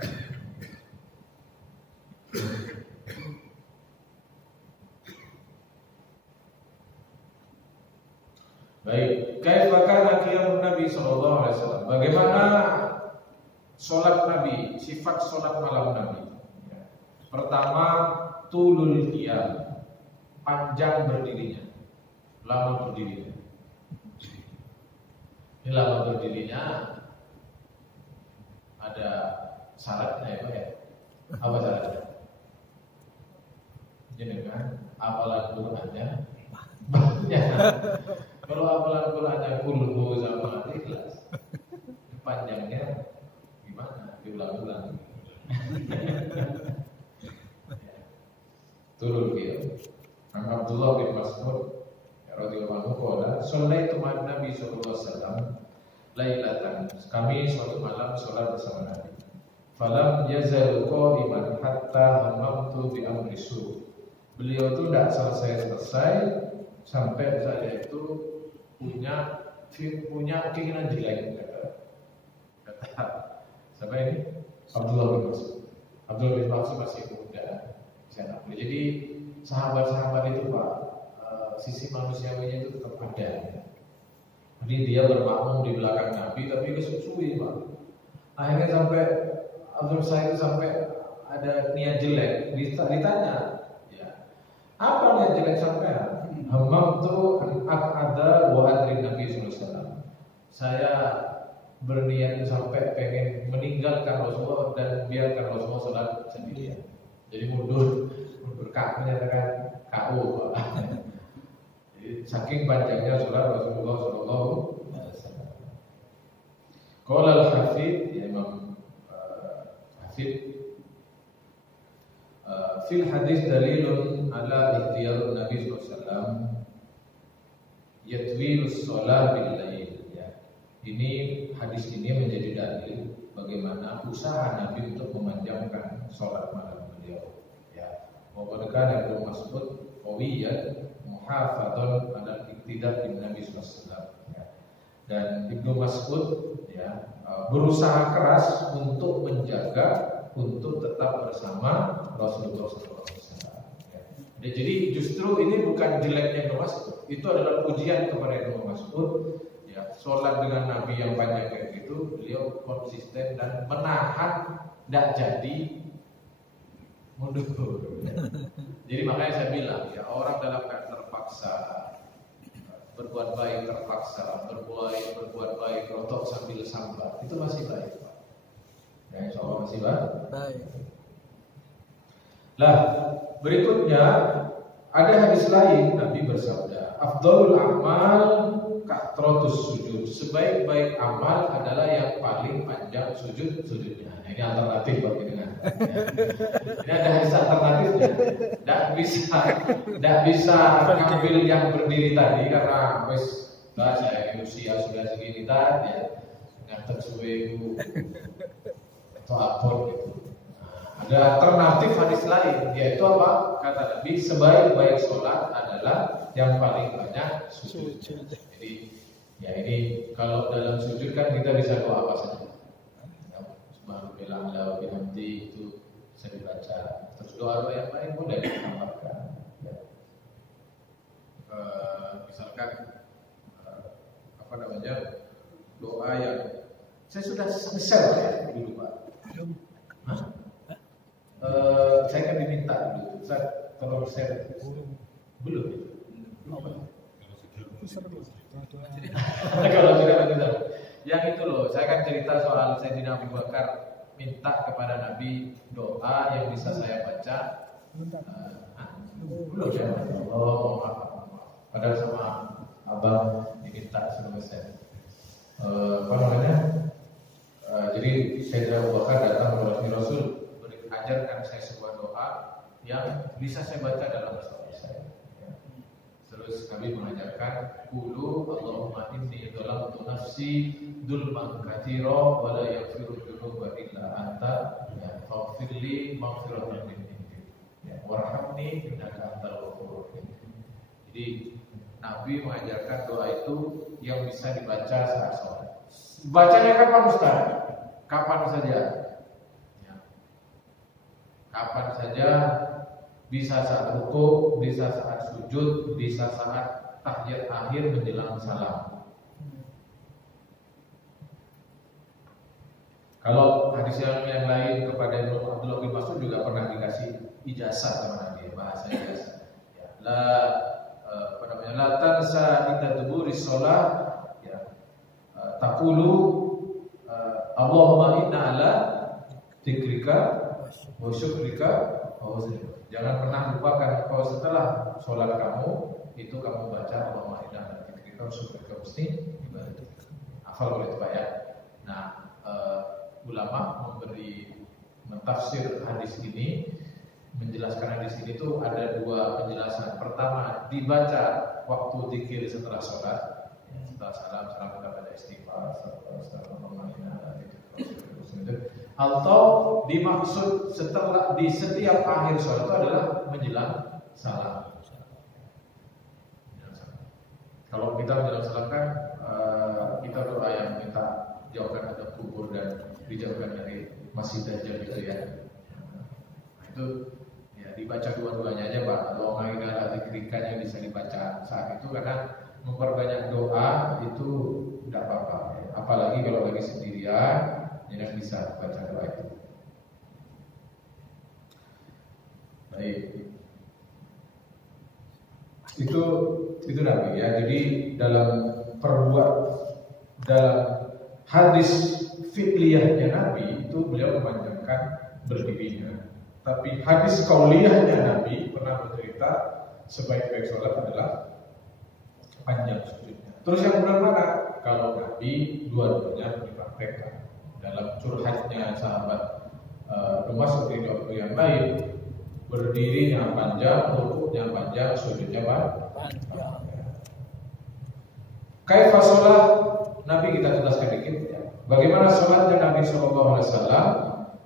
Baik, kaifa kana qiyamun Nabi sallallahu alaihi wasallam? Bagaimana salat Nabi, sifat salat malam Nabi? Ya. Pertama, tulul qiyam, panjang berdirinya, lama berdirinya. Ini lama berdirinya ada syaratnya ya Pak ya? Apa syaratnya? Jadi kan, apalan Qur'annya banyak. Kalau apalan Qur'annya kulhu sama ikhlas, panjangnya gimana? Diulang-ulang. Turun dia. Abdullah bin Mas'ud radhiyallahu anhu qala, "Shallaitu ma'an Nabi sallallahu alaihi wasallam lailatan." Kami suatu malam salat bersama Nabi. Falam yazal qa'iman hatta hamamtu bi amri su. Beliau itu tidak selesai sampai saya itu punya keinginan jelek, kata siapa ini? Abdullah bin Mas'ud. Abdullah bin Mas'ud masih muda, saya nak. Jadi sahabat-sahabat itu Pak, sisi manusiawinya itu tetap ada. Jadi dia bermakmum di belakang Nabi, tapi kesusui Pak. Akhirnya sampai Abdul Sa'id itu sampai ada niat jelek, ditanya, ya, apa niat jelek sampai? Hamam tu ada wa adri Nabi sallallahu alaihi wasallam. Saya berniat sampai pengen meninggalkan Rasulullah dan biarkan Rasulullah salat sendirian. Jadi mundur kakunya dengan KU. Jadi saking panjangnya salat Rasulullah sallallahu alaihi wasallam. Qala al-Hafidz, ya Imam Hafidz, fil hadis dalilun ala ikhtiyarun Nabi sallallahu alaihi wasallam yatwilus shalah bil lail, ya. Ini hadis ini menjadi dalil bagaimana usaha Nabi untuk memanjangkan salat malam beliau, ya. Wa kana Ibnu Mas'ud qawiyan muhafadzan ala iktidar bin Nabi sallallahu alaihi wasallam, ya. Dan Ibnu Mas'ud, ya, berusaha keras untuk menjaga, untuk tetap bersama Rasulullah SAW. Ya. Jadi justru ini bukan jeleknya Ibnu Mas'ud, itu adalah pujian kepada Ibnu Mas'ud. Ya, sholat dengan Nabi yang panjang kayak gitu, beliau konsisten dan menahan, tidak jadi mundur. Ya. Jadi makanya saya bilang, ya, orang dalam keadaan terpaksa berbuat baik, terpaksa berbuat baik, rotok sambil sambat, itu masih baik, Pak. Ya, insya Allah masih baik. Lah, berikutnya Ada hadis lain Nabi bersabda, "Afdhalul a'mal kathratus sujud." Sebaik-baik amal adalah yang paling panjang sujudnya. Nah, ini alternatif bagi dengan. Ini ada hadis alternatifnya. Tidak bisa ambil yang berdiri tadi karena saya usia sudah segini tadi ya. Ngantek suwe atau apor gitu. Ada alternatif hadis lain, yaitu apa? Kata Nabi, sebaik-baik sholat adalah yang paling banyak sujud. Jadi, ya ini kalau dalam sujud kan kita bisa doa apa saja. Subhanallah bihamdi itu bisa dibaca. Terus doa yang lain mudah ditambahkan. Ya. Misalkan apa namanya doa yang saya sudah share ya dulu Pak. Hah? Saya kan diminta dulu. Saya tolong share. Belum. Kalau sudah betul. Yang itu loh, saya kan cerita soal Sayyidina Abu Bakar minta kepada Nabi doa yang bisa saya baca. Belum ya. Oh, maaf. Padahal sama abang diminta selesai. Apa namanya? Jadi Sayyidina Abu Bakar datang kepada Rasul, ajarkan saya sebuah doa yang bisa saya baca dalam sholat saya. Terus kami mengajarkan qulu Allahumma inni dhalamtu nafsi dzulman katsira wa la yaghfiru dzunuba illa anta faghfirli maghfiratan min indik warhamni innaka antal ghafurur rahim. Jadi Nabi mengajarkan doa itu yang bisa dibaca saat sholat. Bacanya kapan Ustaz? Kapan saja. Kapan saja, bisa saat rukuk, bisa saat sujud, bisa saat tahiyat akhir menjelang salam. Kalau hadis yang lain kepada Abdullah bin Mas'ud juga pernah dikasih ijazah sama Nabi, bahasa ijazah. Ya, la tansa inda duburis shalah ya. Taqulu Allahumma inna ala dzikrika wa syukrika wa husni. Jangan pernah lupakan kalau setelah sholat kamu itu kamu baca Allahumma inna ala dzikrika wa syukrika wa husni ibadatik. Hafal boleh Pak ya. Nah, ulama mentafsir hadis ini, menjelaskan hadis ini itu ada dua penjelasan. Pertama, dibaca waktu zikir setelah sholat, setelah salam kita baca istighfar, atau dimaksud setelah di setiap akhir sholat itu adalah menjelang salam. Kalau kita menjelang salam kan kita doa yang minta jauhkan adab kubur dan dijauhkan dari masjid dajjal gitu ya. Nah, itu ya dibaca dua-duanya aja Pak. Allahumma inna ala dzikrikanya bisa dibaca saat itu karena memperbanyak doa itu tidak apa-apa. Ya. Apalagi kalau lagi sendirian, jangan bisa baca doa itu. Baik. Itu Nabi ya. Jadi dalam hadis fi'liyahnya Nabi itu beliau memanjangkan berdirinya. Tapi hadis qauliyahnya Nabi pernah bercerita sebaik-baik sholat adalah panjang sujudnya. Terus yang benar mana? Kalau Nabi dua-duanya dipraktekkan. Dalam curhatnya sahabat termasuk di waktu yang lain, berdirinya panjang, rukuknya panjang, sujudnya panjang. Kaifa sholat Nabi kita jelaskan dikit ya. Bagaimana sholatnya Nabi SAW?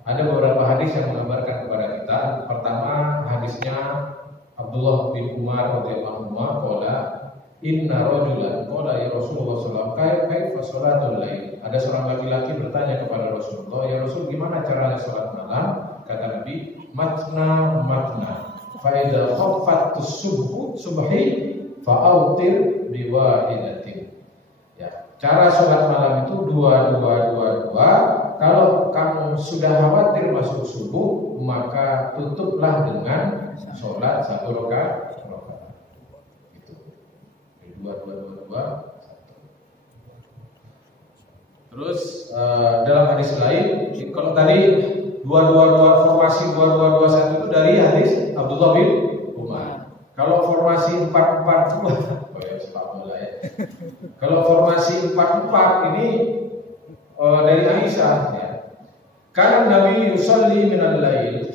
Ada beberapa hadis yang menggambarkan kepada kita. Pertama hadisnya Abdullah bin Umar radhiyallahu anhu qala inna rajulan qala ya Rasulullah sallallahu alaihi wasallam kaifa sholatul lail. Ada seorang laki-laki bertanya kepada Rasulullah, ya Rasul gimana caranya sholat malam? Kata Nabi, matna fa idza khaffatus subhi fa autir bi wahidatin. Ya, cara sholat malam itu dua. Kalau kamu sudah khawatir masuk subuh, maka tutuplah dengan sholat satu rakaat. Itu. Dua. Terus dalam hadis lain, kalau tadi formasi 2 2 2 1 itu dari hadis Abdullah bin Umar. Kalau formasi 4-4-2, oh ya sepak bola ya. Kalau formasi 4-4 ini dari Aisyah ya. Karena Nabi yusalli minal lail 13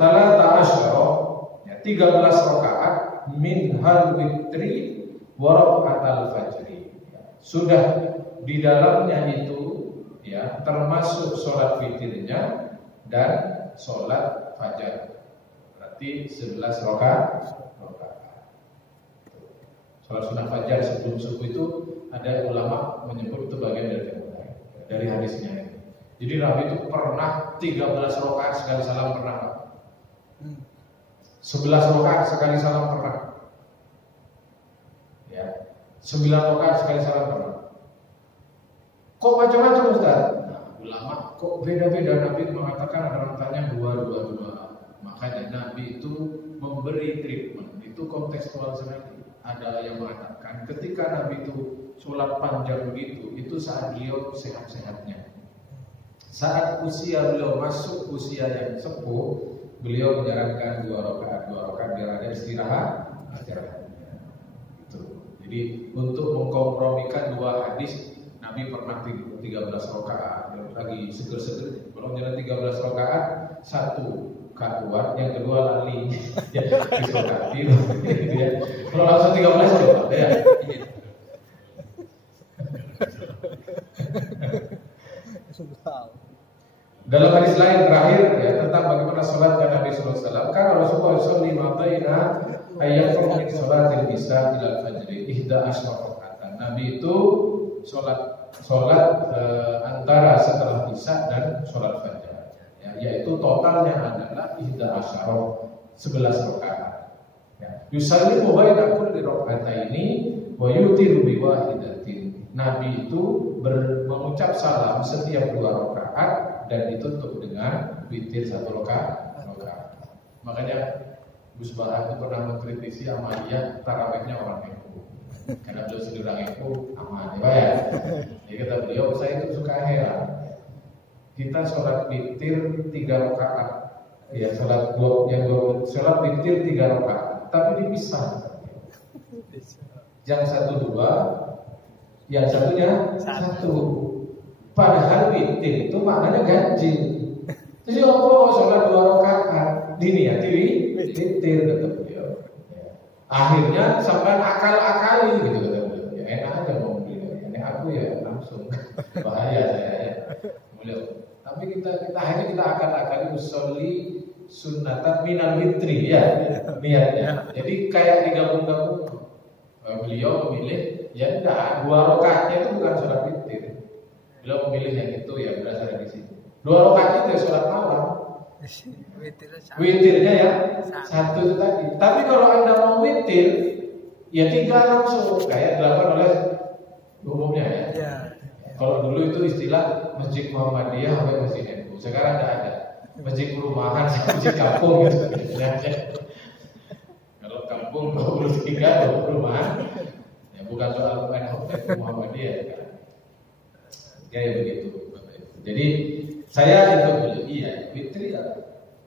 rakaat min hal witri wa rakaatal fajri. Sudah di dalamnya itu ya termasuk sholat witirnya dan sholat fajar. Berarti 11 rakaat. Sholat sunnah fajar sebelum subuh itu ada ulama menyebut itu bagian dari hadisnya. Jadi Nabi itu pernah 13 rakaat sekali salam pernah. 11 rakaat sekali salam pernah. Ya. 9 rakaat sekali salam pernah. Kok macam-macam Ustaz? Nah, ulama kok beda-beda. Nabi mengatakan ada orang tanya 2. Makanya Nabi itu memberi treatment. Itu kontekstual sekali. Ada yang mengatakan ketika Nabi itu sholat panjang begitu, itu saat beliau sehat-sehatnya. Saat usia beliau masuk usia yang sepuh, beliau menyarankan 2 rakaat biar ada istirahat. Itu. Jadi untuk mengkompromikan 2 hadis, Nabi pernah 13 rakaat, lagi seger-seger. Kalau jalan 13 rakaat, 1 gak kuat, yang kedua lali disokati gitu ya. Kalau langsung 13 coba ya. Dalam hadis lain terakhir ya tentang bagaimana sholatnya Nabi sallallahu alaihi wasallam, kan Rasulullah sallallahu alaihi wasallam ayyakum min sholatil isya ila fajri 11 rakaat. Nabi itu sholat antara setelah isya dan sholat fajar. Yaitu totalnya adalah 11 rakaat. Ya. Yusallimu baina kulli raka'ataini wa yutiru bi wahidatin. Nabi itu mengucap salam setiap 2 rakaat dan ditutup dengan witir 1 rakaat. Makanya Gus Bahar itu pernah mengkritisi Ahmadiyah tarawihnya orang NU. Karena beliau sendiri orang NU aman ya. Jadi kata beliau, saya itu suka heran. Kita sholat witir 3 rakaat, ya sholat witir 3 rakaat, tapi dipisah. Yang 1 2, yang satunya 1. Padahal witir itu maknanya ganjil. Jadi sholat 2 rakaat diniati witir kata beliau. Akhirnya sampai akal-akali gitu kata beliau. Ya enak aja mau beliau. Ini aku ya langsung bahaya saya ya. Tapi kita akan usolli sunnatan minal witri ya niatnya. Jadi kayak digabung-gabung. Beliau memilih ya enggak 2 rakaatnya itu bukan sholat witir. Beliau memilih yang itu ya berasal dari sini. 2 rakaatnya itu ya sholat malam. Witirnya ya 1 itu tadi. Tapi kalau Anda mau witir ya 3 langsung kayak dilakukan oleh umumnya ya. Kalau dulu itu istilah Masjid Muhammadiyah sampai Masjid NU. Sekarang tidak ada. Masjid perumahan, masjid kampung gitu. Kalau kampung 23, perumahan ya bukan soal NU Muhammadiyah ya. Kayak begitu. Jadi saya ikut dulu. Iya, witir ya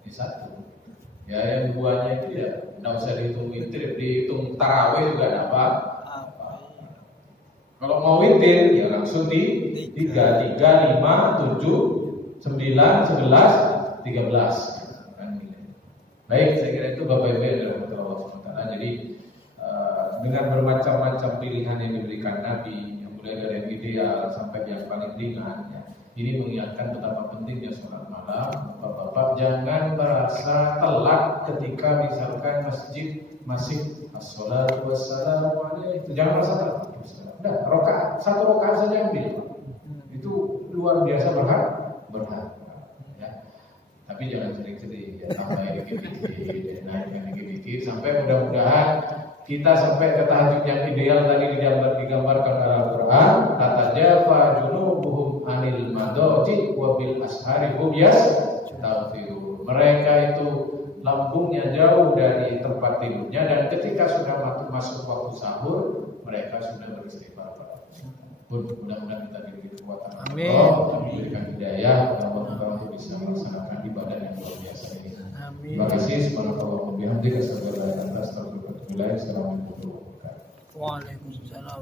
di 1. Ya yang 2-nya itu ya tidak usah dihitung witir, dihitung tarawih juga ada apa. Kalau mau witir ya langsung di 3, 5, 7, 9, 11, 13. Baik, saya kira itu Bapak Ibu yang dirahmati Allah SWT. Jadi dengan bermacam-macam pilihan yang diberikan Nabi, yang mulai dari yang ideal sampai yang paling ringan, ya, ini mengingatkan betapa pentingnya sholat malam. Bapak-bapak jangan merasa telat ketika misalkan masjid masih as-sholatu wassalamu alaihi. Jangan merasa telat. Udah, 1 rakaat saja ambil. Itu luar biasa berharga. Ya. Tapi jangan sering-sering ya, tambah dikit-dikit, naikkan dikit-dikit sampai mudah-mudahan kita sampai ke tahajud yang ideal tadi digambarkan dalam Al-Qur'an. Kata Jafa junubuhum anil madoti wa bil ashari hum yastaghfirun. Mereka itu lambungnya jauh dari tempat tidurnya dan ketika sudah masuk waktu sahur mereka sudah beristighfar. Mudah-mudahan kita diberi kekuatan Allah, diberikan hidayah dan Allah untuk bisa melaksanakan ibadah yang luar biasa ini. Amin. Terima kasih. Subhanallah wa bihamdika asyhadu an la ilaha illa anta astaghfiruka wa atubu ilaik. Assalamualaikum warahmatullahi wabarakatuh. Waalaikumsalam.